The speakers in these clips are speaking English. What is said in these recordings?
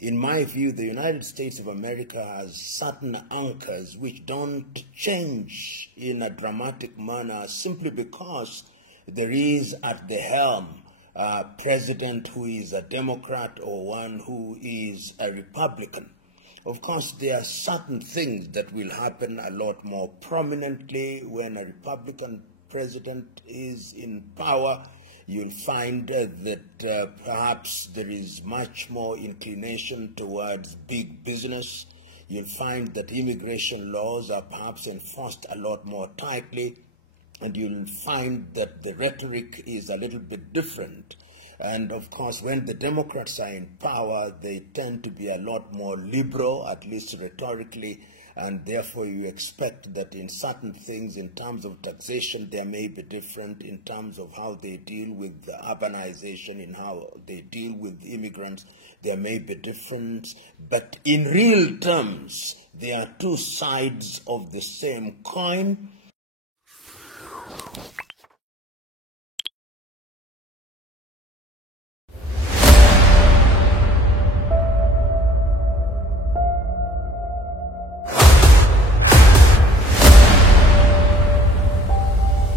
In my view, the United States of America has certain anchors which don't change in a dramatic manner simply because there is at the helm a president who is a Democrat or one who is a Republican. Of course, there are certain things that will happen a lot more prominently when a Republican president is in power. You'll find that perhaps there is much more inclination towards big business. You'll find that immigration laws are perhaps enforced a lot more tightly. And you'll find that the rhetoric is a little bit different. And of course, when the Democrats are in power, they tend to be a lot more liberal, at least rhetorically, and therefore you expect that in certain things, in terms of taxation, there may be different, in terms of how they deal with the urbanization, in how they deal with immigrants, there may be difference. But in real terms, there are two sides of the same coin.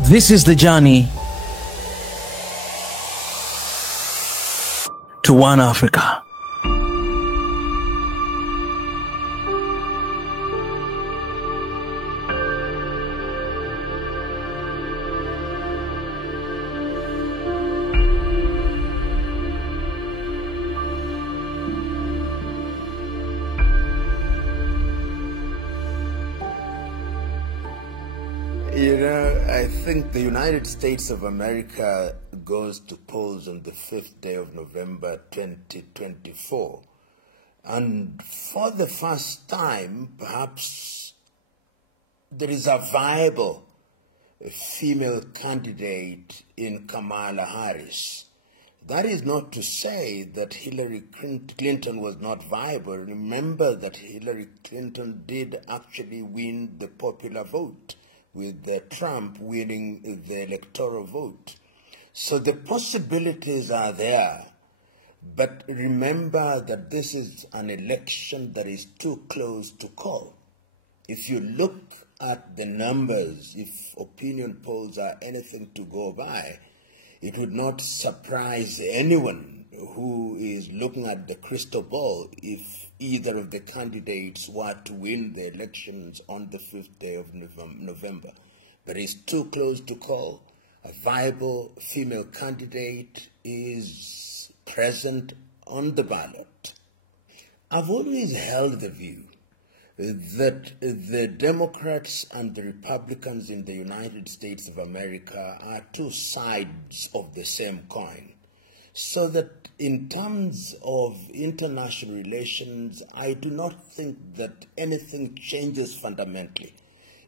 This is the journey to One Africa. You know, I think the United States of America goes to polls on the 5th day of November 2024. And for the first time, perhaps there is a viable female candidate in Kamala Harris. That is not to say that Hillary Clinton was not viable. Remember that Hillary Clinton did actually win the popular vote, with Trump winning the electoral vote. So the possibilities are there. But remember that this is an election that is too close to call. If you look at the numbers, if opinion polls are anything to go by, it would not surprise anyone who is looking at the crystal ball if either of the candidates were to win the elections on the 5th day of November. But it's too close to call. A viable female candidate is present on the ballot. I've always held the view that the Democrats and the Republicans in the United States of America are two sides of the same coin. So that in terms of international relations, I do not think that anything changes fundamentally.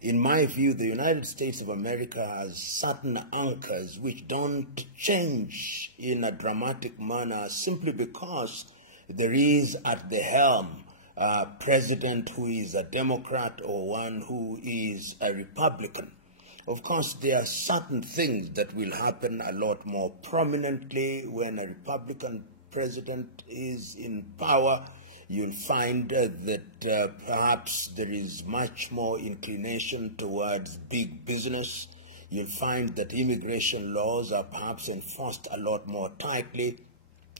In my view, the United States of America has certain anchors which don't change in a dramatic manner simply because there is at the helm a president who is a Democrat or one who is a Republican. Of course, there are certain things that will happen a lot more prominently when a Republican president is in power. You'll find that perhaps there is much more inclination towards big business. You'll find that immigration laws are perhaps enforced a lot more tightly.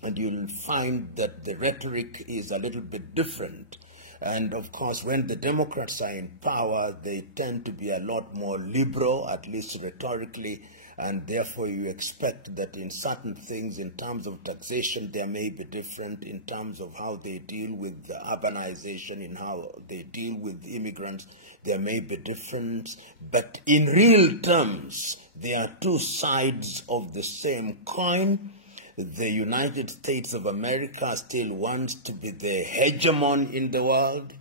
And you'll find that the rhetoric is a little bit different. And of course, when the Democrats are in power, they tend to be a lot more liberal, at least rhetorically, and therefore you expect that in certain things, in terms of taxation, there may be different, in terms of how they deal with the urbanization, in how they deal with immigrants, there may be difference. But in real terms, there are two sides of the same coin. The United States of America still wants to be the hegemon in the world.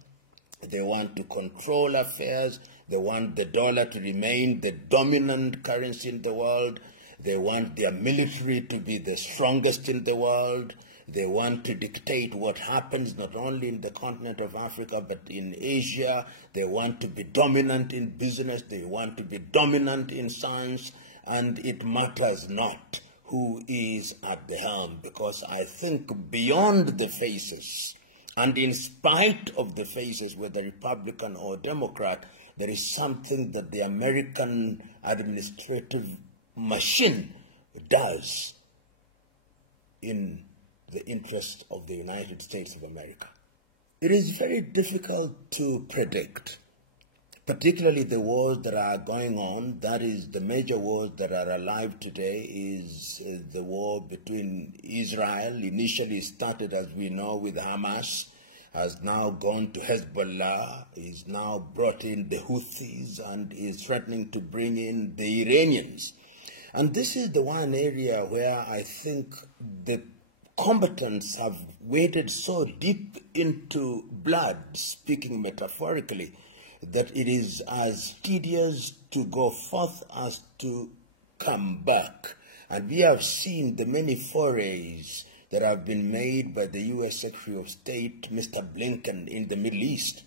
They want to control affairs. They want the dollar to remain the dominant currency in the world. They want their military to be the strongest in the world. They want to dictate what happens not only in the continent of Africa but in Asia. They want to be dominant in business. They want to be dominant in science. And it matters not who is at the helm, because I think beyond the faces And in spite of the faces, whether Republican or Democrat, there is something that the American administrative machine does in the interest of the United States of America. It is very difficult to predict, particularly the wars that are going on. That is, the major wars that are alive today is the war between Israel. Initially started, as we know, with Hamas, has now gone to Hezbollah, is now brought in the Houthis, and is threatening to bring in the Iranians. And this is the one area where I think the combatants have waded so deep into blood, speaking metaphorically, that it is as tedious to go forth as to come back. And we have seen the many forays that have been made by the U.S. Secretary of State, Mr. Blinken, in the Middle East.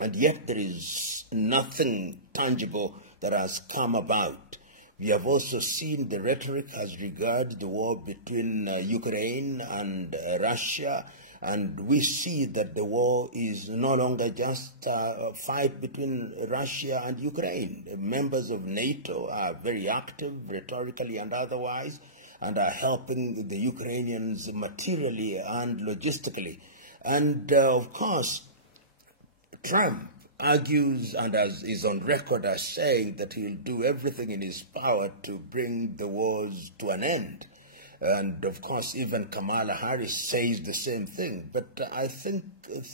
And yet there is nothing tangible that has come about. We have also seen the rhetoric as regards the war between Ukraine and Russia, and we see that the war is no longer just a fight between Russia and Ukraine. Members of NATO are very active, rhetorically and otherwise, and are helping the Ukrainians materially and logistically. And of course, Trump argues and is on record as saying that he'll do everything in his power to bring the wars to an end. And of course, even Kamala Harris says the same thing. But I think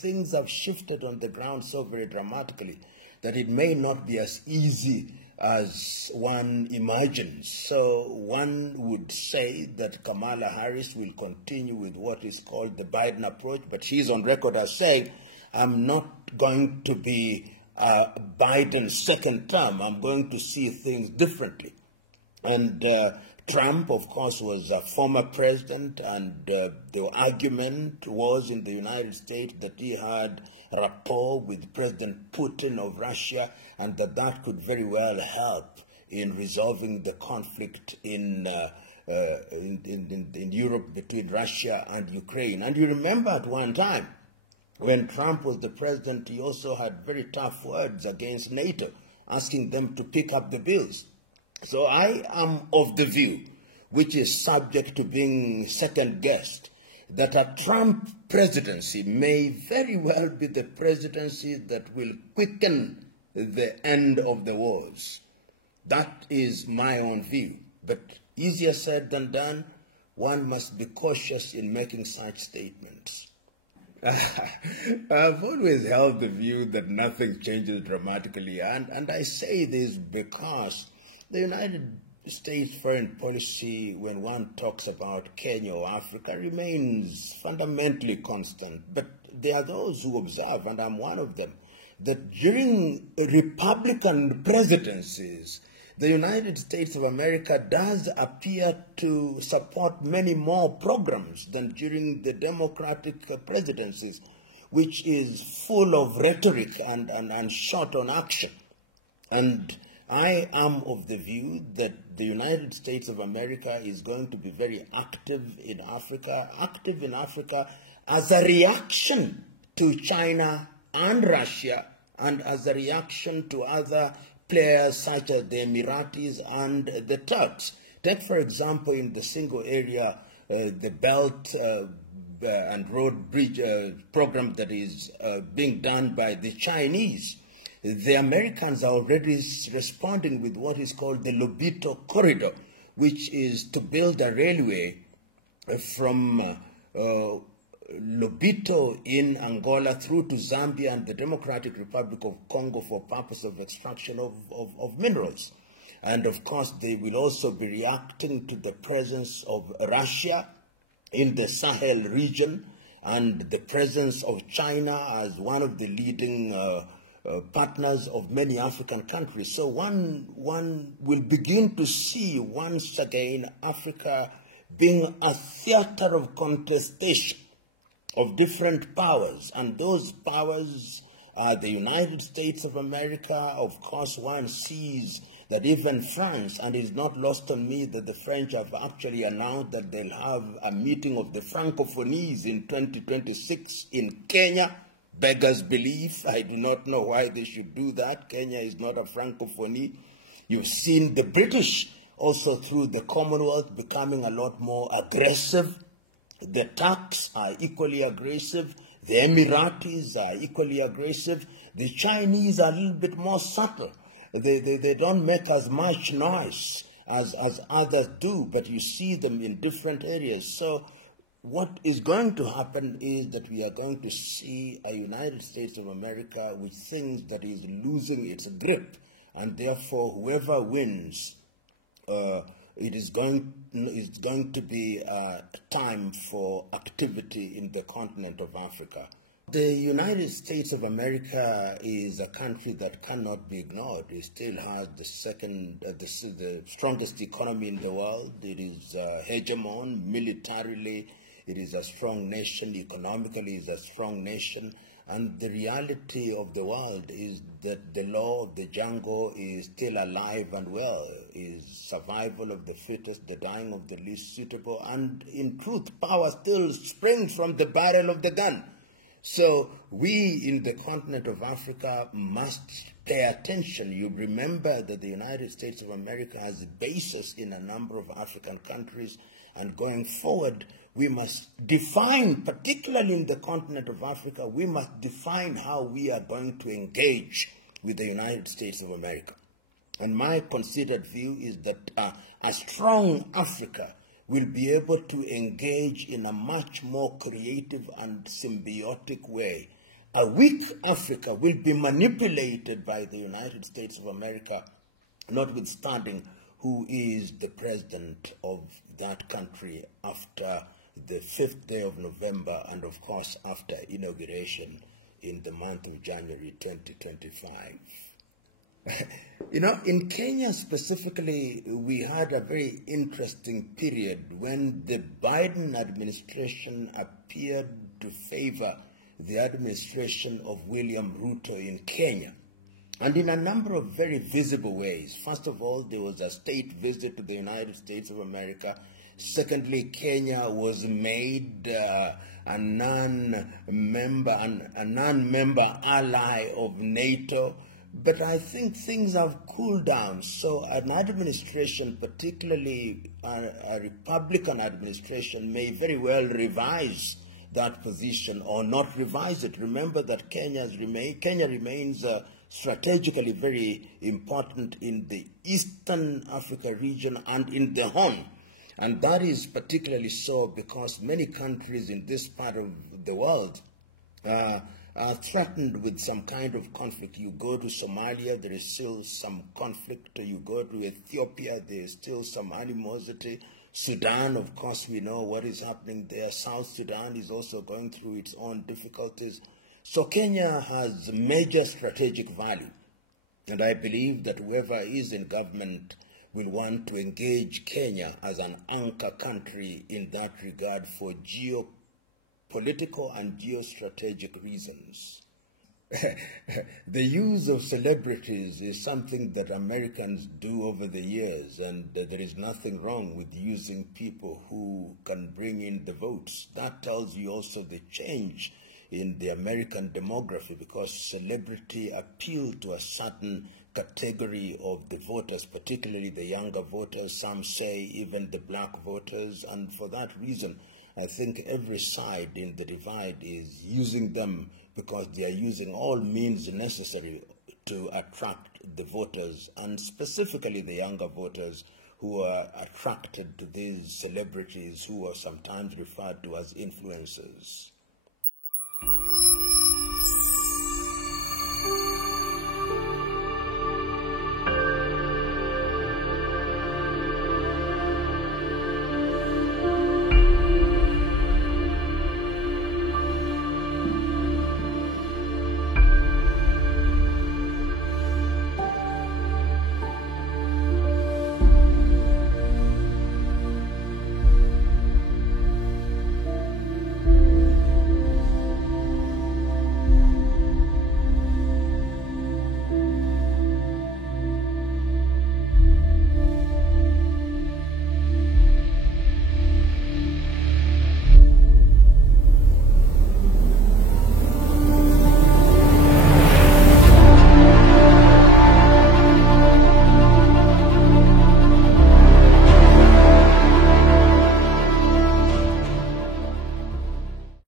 things have shifted on the ground so very dramatically that it may not be as easy as one imagines. So one would say that Kamala Harris will continue with what is called the Biden approach, but she's on record as saying, I'm not going to be Biden's second term. I'm going to see things differently. And Trump, of course, was a former president, and the argument was in the United States that he had rapport with President Putin of Russia, and that could very well help in resolving the conflict in Europe between Russia and Ukraine. And you remember at one time, when Trump was the president, he also had very tough words against NATO, asking them to pick up the bills. So I am of the view, which is subject to being second-guessed, that a Trump presidency may very well be the presidency that will quicken the end of the wars. That is my own view. But easier said than done, one must be cautious in making such statements. I've always held the view that nothing changes dramatically, and I say this because the United States foreign policy, when one talks about Kenya or Africa, remains fundamentally constant. But there are those who observe, and I'm one of them, that during Republican presidencies, the United States of America does appear to support many more programs than during the Democratic presidencies, which is full of rhetoric and short on action. And I am of the view that the United States of America is going to be very active in Africa as a reaction to China and Russia, and as a reaction to other players such as the Emiratis and the Turks. Take, for example, in the single area, the Belt and Road Bridge program that is being done by the Chinese. The Americans are already responding with what is called the Lobito Corridor, which is to build a railway from Lobito in Angola through to Zambia and the Democratic Republic of Congo for purpose of extraction of minerals. And of course, they will also be reacting to the presence of Russia in the Sahel region and the presence of China as one of the leading partners of many African countries. So one will begin to see once again Africa being a theater of contestation of different powers, and those powers are the United States of America. Of course, one sees that even France, and it's not lost on me that the French have actually announced that they'll have a meeting of the Francophonies in 2026 in Kenya. Beggars belief. I do not know why they should do that. Kenya is not a Francophonie. You've seen the British also through the Commonwealth becoming a lot more aggressive. The Turks are equally aggressive. The Emiratis are equally aggressive. The Chinese are a little bit more subtle. They don't make as much noise as others do, but you see them in different areas. So what is going to happen is that we are going to see a United States of America which thinks that is losing its grip, and therefore whoever wins, it is going to be a time for activity in the continent of Africa. The United States of America is a country that cannot be ignored. It still has the strongest economy in the world. It is hegemon militarily. It is a strong nation. Economically, it is a strong nation. And the reality of the world is that the law of the jungle is still alive and well, is survival of the fittest, the dying of the least suitable, and in truth, power still springs from the barrel of the gun. So we in the continent of Africa must pay attention. You remember that the United States of America has bases in a number of African countries, and going forward, we must define, particularly in the continent of Africa, we must define how we are going to engage with the United States of America. And my considered view is that a strong Africa will be able to engage in a much more creative and symbiotic way. A weak Africa will be manipulated by the United States of America, notwithstanding who is the president of that country after the 5th day of November, and of course after inauguration in the month of January 2025. You know, in Kenya specifically, we had a very interesting period when the Biden administration appeared to favor the administration of William Ruto in Kenya, and in a number of very visible ways. First of all, there was a state visit to the United States of America. Secondly, Kenya was made a non-member ally of NATO. But I think things have cooled down. So an administration, particularly a Republican administration, may very well revise that position or not revise it. Remember that Kenya remains strategically very important in the Eastern Africa region and in the Horn. And that is particularly so because many countries in this part of the world are threatened with some kind of conflict. You go to Somalia, there is still some conflict. You go to Ethiopia, there is still some animosity. Sudan, of course, we know what is happening there. South Sudan is also going through its own difficulties. So Kenya has major strategic value. And I believe that whoever is in government will want to engage Kenya as an anchor country in that regard for geopolitical and geostrategic reasons. The use of celebrities is something that Americans do over the years, and there is nothing wrong with using people who can bring in the votes. That tells you also the change in the American demography, because celebrity appeal to a certain category of the voters, particularly the younger voters, some say even the black voters, and for that reason, I think every side in the divide is using them because they are using all means necessary to attract the voters, and specifically the younger voters who are attracted to these celebrities who are sometimes referred to as influencers.